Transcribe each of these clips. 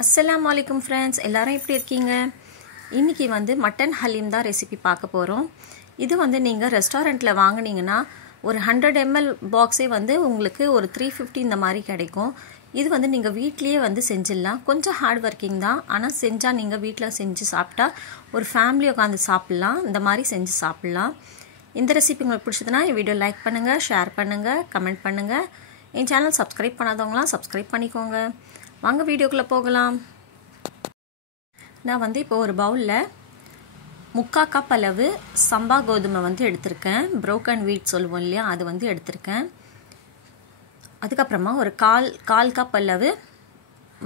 அஸ்ஸலாமு அலைக்கும் ஃப்ரெண்ட்ஸ், எல்லாரும் எப்படி இருக்கீங்க? இன்றைக்கி வந்து மட்டன் ஹலீம் தான் ரெசிபி பார்க்க போகிறோம். இது வந்து நீங்கள் ரெஸ்டாரண்ட்டில் வாங்கினீங்கன்னா ஒரு 100 ml பாக்ஸே வந்து உங்களுக்கு ஒரு 350 இந்த மாதிரி கிடைக்கும். இது வந்து நீங்கள் வீட்லேயே வந்து செஞ்சிடலாம். கொஞ்சம் ஹார்ட் ஒர்க்கிங் தான், ஆனால் செஞ்சால் நீங்கள் வீட்டில் செஞ்சு சாப்பிட்டா ஒரு ஃபேமிலி உட்காந்து சாப்பிட்லாம். இந்த மாதிரி செஞ்சு சாப்பிட்லாம். இந்த ரெசிபி உங்களுக்கு பிடிச்சதுன்னா என் வீடியோ லைக் பண்ணுங்கள், ஷேர் பண்ணுங்கள், கமெண்ட் பண்ணுங்கள். என் சேனல் சப்ஸ்கிரைப் பண்ணாதவங்களாம் சப்ஸ்கிரைப் பண்ணிக்கோங்க. வாங்க வீடியோக்குள்ளே போகலாம். நான் வந்து இப்போ ஒரு பவுலில் 3/4 கப் அளவு சம்பா கோதுமை வந்து எடுத்திருக்கேன். ப்ரோக்கன் வீட் சொல்லுவோம் இல்லையா, அது வந்து எடுத்திருக்கேன். அதுக்கப்புறமா ஒரு கால் கப் அளவு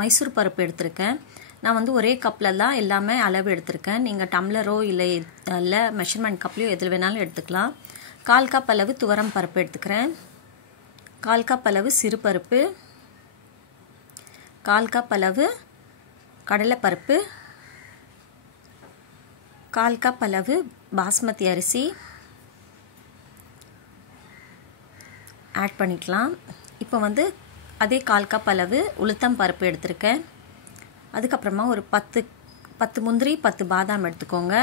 மைசூர் பருப்பு எடுத்திருக்கேன். நான் வந்து ஒரே கப்பில் தான் எல்லாமே அளவு எடுத்திருக்கேன். நீங்கள் டம்ளரோ இல்லை மெஷர்மெண்ட் கப்லையோ எதில் வேணாலும் எடுத்துக்கலாம். 1/4 கப் அளவு துவரம் பருப்பு எடுத்துக்கிறேன். 1/4 கப் அளவு சிறுபருப்பு, 1/4 கப் அளவு கடலைப்பருப்பு, 1/4 கப் அளவு பாஸ்மதி அரிசி ஆட் பண்ணிக்கலாம். இப்போ வந்து அதே 1/4 கப் அளவு உளுத்தம் பருப்பு எடுத்திருக்கேன். அதுக்கப்புறமா ஒரு 10 முந்திரி 10 பாதாம் எடுத்துக்கோங்க.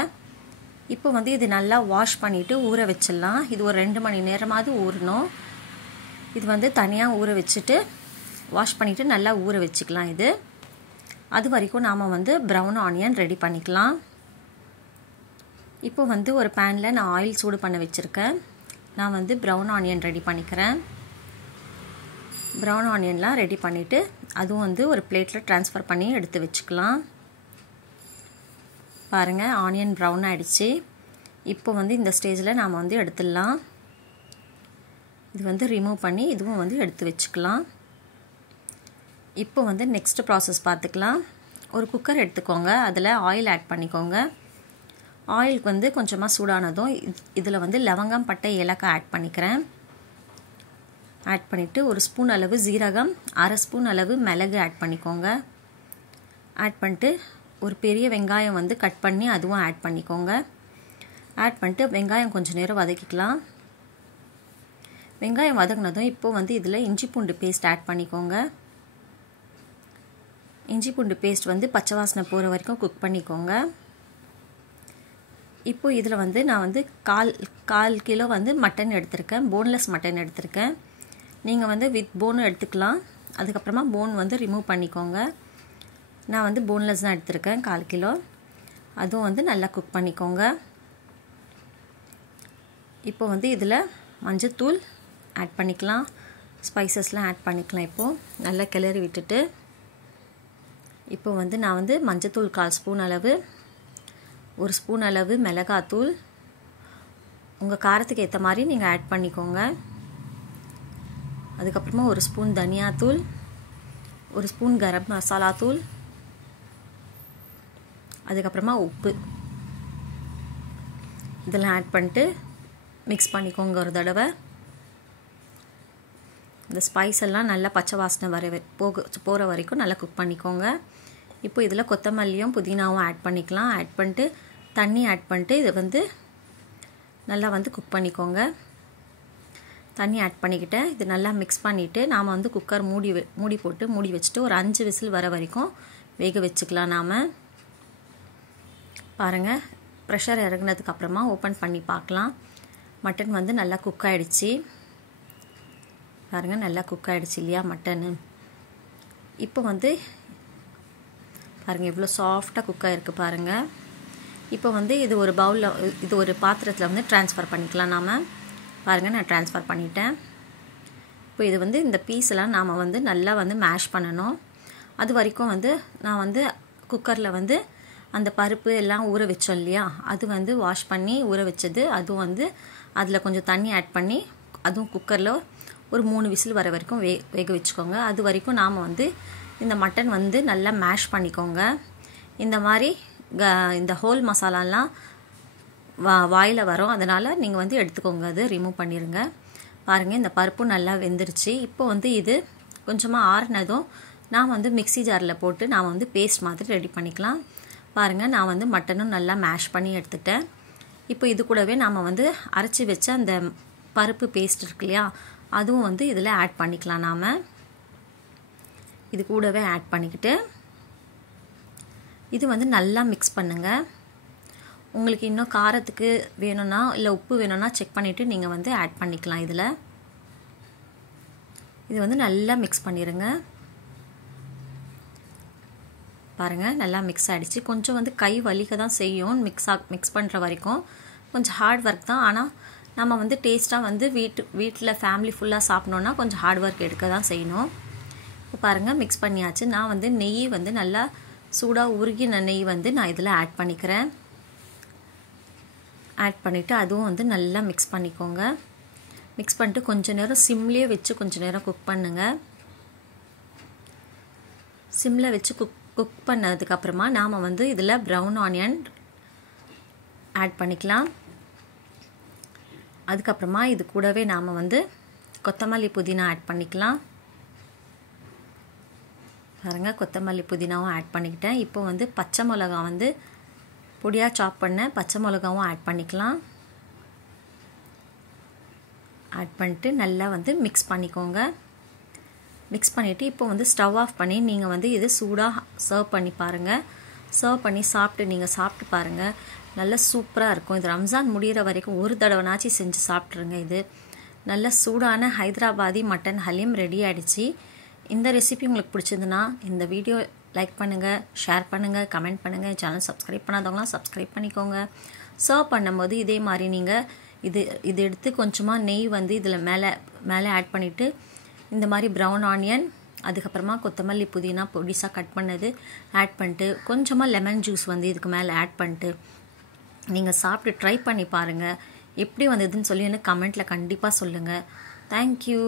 இப்போ வந்து இது நல்லா வாஷ் பண்ணிவிட்டு ஊற வச்சிடலாம். இது ஒரு 2 மணி நேரமாவது ஊறணும். இது வந்து தனியாக ஊற வச்சுட்டு வாஷ் பண்ணிவிட்டு நல்லா ஊற வச்சுக்கலாம். இது அது வரைக்கும் நாம் வந்து ப்ரௌன் ஆனியன் ரெடி பண்ணிக்கலாம். இப்போ வந்து ஒரு பேனில் நான் ஆயில் சூடு பண்ண வச்சுருக்கேன். நான் வந்து ப்ரௌன் ஆனியன் ரெடி பண்ணிக்கிறேன். ப்ரௌன் ஆனியன்லாம் ரெடி பண்ணிவிட்டு அதுவும் வந்து ஒரு பிளேட்டில் ட்ரான்ஸ்ஃபர் பண்ணி எடுத்து வச்சுக்கலாம். பாருங்கள், ஆனியன் ப்ரௌன் ஆகிடுச்சு. இப்போ வந்து இந்த ஸ்டேஜில் நாம் வந்து எடுத்துடலாம். இது வந்து ரிமூவ் பண்ணி இதுவும் வந்து எடுத்து வச்சுக்கலாம். இப்போ வந்து நெக்ஸ்ட் ப்ராசஸ் பார்த்துக்கலாம். ஒரு குக்கர் எடுத்துக்கோங்க, அதில் ஆயில் ஆட் பண்ணிக்கோங்க. ஆயிலுக்கு வந்து கொஞ்சமாக சூடானதும் இதில் வந்து லவங்கம், பட்டை, ஏலக்காய் ஆட் பண்ணிக்கிறேன். ஆட் பண்ணிவிட்டு ஒரு ஸ்பூன் அளவு ஜீரகம், 1/2 ஸ்பூன் அளவு மிளகு ஆட் பண்ணிக்கோங்க. ஆட் பண்ணிட்டு ஒரு பெரிய வெங்காயம் வந்து கட் பண்ணி அதுவும் ஆட் பண்ணிக்கோங்க. ஆட் பண்ணிட்டு வெங்காயம் கொஞ்சம் நேரம் வதக்கிக்கலாம். வெங்காயம் வதங்கினதும் இப்போது வந்து இதில் இஞ்சி பூண்டு பேஸ்ட் ஆட் பண்ணிக்கோங்க. இஞ்சி பூண்டு பேஸ்ட் வந்து பச்சை வாசனை போகிற வரைக்கும் குக் பண்ணிக்கோங்க. இப்போது இதில் வந்து நான் வந்து கால் கிலோ வந்து மட்டன் எடுத்திருக்கேன். போன்லெஸ் மட்டன் எடுத்திருக்கேன். நீங்கள் வந்து வித் போனும் எடுத்துக்கலாம். அதுக்கப்புறமா போன் வந்து ரிமூவ் பண்ணிக்கோங்க. நான் வந்து போன்லெஸ் தான் எடுத்திருக்கேன் 1/4 கிலோ. அதுவும் வந்து நல்லா குக் பண்ணிக்கோங்க. இப்போ வந்து இதில் மஞ்சத்தூள் ஆட் பண்ணிக்கலாம். ஸ்பைசஸ்லாம் ஆட் பண்ணிக்கலாம். இப்போது நல்லா கிளறி விட்டுட்டு இப்போ வந்து நான் வந்து மஞ்சத்தூள் 1/4 ஸ்பூன் அளவு, 1 ஸ்பூன் அளவு மிளகாத்தூள், உங்கள் காரத்துக்கு ஏற்ற மாதிரி நீங்கள் ஆட் பண்ணிக்கோங்க. அதுக்கப்புறமா 1 ஸ்பூன் தனியாத்தூள், 1 ஸ்பூன் கரம் மசாலா தூள், அதுக்கப்புறமா உப்பு இதெல்லாம் ஆட் பண்ணிட்டு மிக்ஸ் பண்ணிக்கோங்க ஒரு தடவை. இந்த ஸ்பைஸ் எல்லாம் நல்லா பச்சை வாசனை போகிற வரைக்கும் நல்லா குக் பண்ணிக்கோங்க. இப்போ இதில் கொத்தமல்லியும் புதினாவும் ஆட் பண்ணிக்கலாம். ஆட் பண்ணிட்டு தண்ணி ஆட் பண்ணிட்டு இதை வந்து நல்லா வந்து குக் பண்ணிக்கோங்க. தண்ணி ஆட் பண்ணிக்கிட்டேன். இது நல்லா மிக்ஸ் பண்ணிவிட்டு நாம் வந்து குக்கர் மூடி போட்டு மூடி வச்சுட்டு ஒரு 5 விசில் வர வரைக்கும் வேக வச்சுக்கலாம். நாம் பாருங்கள், ப்ரெஷர் இறங்கினதுக்கப்புறமா ஓப்பன் பண்ணி பார்க்கலாம். மட்டன் வந்து நல்லா குக் ஆகிடுச்சு. பாருங்கள், நல்லா குக் ஆகிடுச்சு இல்லையா மட்டனு. இப்போ வந்து பாருங்கள் எவ்வளோ சாஃப்டாக குக் ஆகிருக்கு பாருங்கள். இப்போ வந்து இது ஒரு பவுலில் இது ஒரு பாத்திரத்தில் வந்து ட்ரான்ஸ்ஃபர் பண்ணிக்கலாம். நாம் பாருங்கள், நான் ட்ரான்ஸ்ஃபர் பண்ணிட்டேன். இப்போ இது வந்து இந்த பீஸெல்லாம் நாம் வந்து நல்லா வந்து மேஷ் பண்ணணும். அது வரைக்கும் வந்து நான் வந்து குக்கரில் வந்து அந்த பருப்பு எல்லாம் ஊற வச்சோம் இல்லையா, அது வந்து வாஷ் பண்ணி ஊற வச்சது, அதுவும் வந்து அதில் கொஞ்சம் தண்ணி ஆட் பண்ணி அதுவும் குக்கரில் ஒரு 3 விசில் வர வரைக்கும் வேக வச்சுக்கோங்க. அது வரைக்கும் நாம் வந்து இந்த மட்டன் வந்து நல்லா மேஷ் பண்ணிக்கோங்க. இந்த மாதிரி இந்த ஹோல் மசாலாலாம் வாயில் வரும், அதனால் நீங்கள் வந்து எடுத்துக்கோங்க. அது ரிமூவ் பண்ணிடுங்க. பாருங்கள், இந்த பருப்பும் நல்லா வெந்துருச்சு. இப்போ வந்து இது கொஞ்சமாக ஆறுனதும் நான் வந்து மிக்ஸி ஜாரில் போட்டு நான் வந்து பேஸ்ட் மாதிரி ரெடி பண்ணிக்கலாம். பாருங்கள், நான் வந்து மட்டனும் நல்லா மேஷ் பண்ணி எடுத்துட்டேன். இப்போ இது கூடவே நாம் வந்து அரைச்சி வச்ச அந்த பருப்பு பேஸ்ட் இருக்கு இல்லையா, அதுவும் வந்து இதில் ஆட் பண்ணிக்கலாம். நாம் இது கூடவே ஆட் பண்ணிக்கிட்டு இது வந்து நல்லா மிக்ஸ் பண்ணுங்கள். உங்களுக்கு இன்னும் காரத்துக்கு வேணும்னா இல்லை உப்பு வேணும்னா செக் பண்ணிவிட்டு நீங்கள் வந்து ஆட் பண்ணிக்கலாம். இது வந்து நல்லா மிக்ஸ் பண்ணிடுங்க. பாருங்கள் நல்லா மிக்ஸ் ஆகிடுச்சு. கொஞ்சம் வந்து கை வலிக்க தான் செய்யும் மிக்ஸ் பண்ணுற வரைக்கும். கொஞ்சம் ஹார்ட் ஒர்க் தான். ஆனால் நம்ம வந்து டேஸ்ட்டாக வந்து வீட்டில் ஃபேமிலி ஃபுல்லாக சாப்பிட்ணுன்னா கொஞ்சம் ஹார்ட் ஒர்க் எடுக்க தான் செய்யணும். இப்போ பாருங்கள் மிக்ஸ் பண்ணியாச்சு. நான் வந்து நெய் வந்து நல்லா சூடாக உருகின நெய் வந்து நான் இதில் ஆட் பண்ணிக்கிறேன். ஆட் பண்ணிவிட்டு அதுவும் வந்து நல்லா மிக்ஸ் பண்ணிக்கோங்க. மிக்ஸ் பண்ணிட்டு கொஞ்சம் நேரம் சிம்லேயே வச்சு கொஞ்சம் நேரம் குக் பண்ணுங்கள். சிம்மில் வச்சு குக் பண்ணதுக்கப்புறமா நாம் வந்து இதில் ப்ரௌன் ஆனியன் ஆட் பண்ணிக்கலாம். அதுக்கப்புறமா இது கூடவே நாம் வந்து கொத்தமல்லி புதினா ஆட் பண்ணிக்கலாம். பாருங்கள் கொத்தமல்லி புதினாவும் ஆட் பண்ணிக்கிட்டேன். இப்போ வந்து பச்சை மிளகா வந்து பொடியாக சாப் பண்ண பச்சை மிளகாவும் ஆட் பண்ணிக்கலாம். ஆட் பண்ணிட்டு நல்லா வந்து மிக்ஸ் பண்ணிக்கோங்க. மிக்ஸ் பண்ணிவிட்டு இப்போ வந்து ஸ்டவ் ஆஃப் பண்ணி நீங்கள் வந்து இது சூடாக சர்வ் பண்ணி பாருங்கள். சர்வ் பண்ணி நீங்கள் சாப்பிட்டு பாருங்கள். நல்லா சூப்பராக இருக்கும். இது ரம்ஜான் முடிகிற வரைக்கும் ஒரு தடவைனாச்சும் செஞ்சு சாப்பிட்ருங்க. இது நல்ல சூடான ஹைதராபாதி மட்டன் ஹலீம் ரெடி ஆகிடுச்சு. இந்த ரெசிபி உங்களுக்கு பிடிச்சிருந்துன்னா இந்த வீடியோ லைக் பண்ணுங்கள், ஷேர் பண்ணுங்கள், கமெண்ட் பண்ணுங்கள். சேனல் சப்ஸ்கிரைப் பண்ணாதவங்களாம் சப்ஸ்கிரைப் பண்ணிக்கோங்க. சர்வ் பண்ணும்போது இதே மாதிரி நீங்கள் இது எடுத்து கொஞ்சமாக நெய் வந்து இதில் மேலே ஆட் பண்ணிவிட்டு இந்த மாதிரி ப்ரௌன் ஆனியன் அதுக்கப்புறமா கொத்தமல்லி புதினா பொடிசாக கட் பண்ணது ஆட் பண்ணிட்டு கொஞ்சமாக லெமன் ஜூஸ் வந்து இதுக்கு மேலே ஆட் பண்ணிட்டு நீங்கள் சாப்பிட்டு ட்ரை பண்ணி பாருங்கள். எப்படி வந்ததுன்னு சொல்லி எனக்கு கமெண்ட்டில் கண்டிப்பாக சொல்லுங்கள். தேங்க்யூ.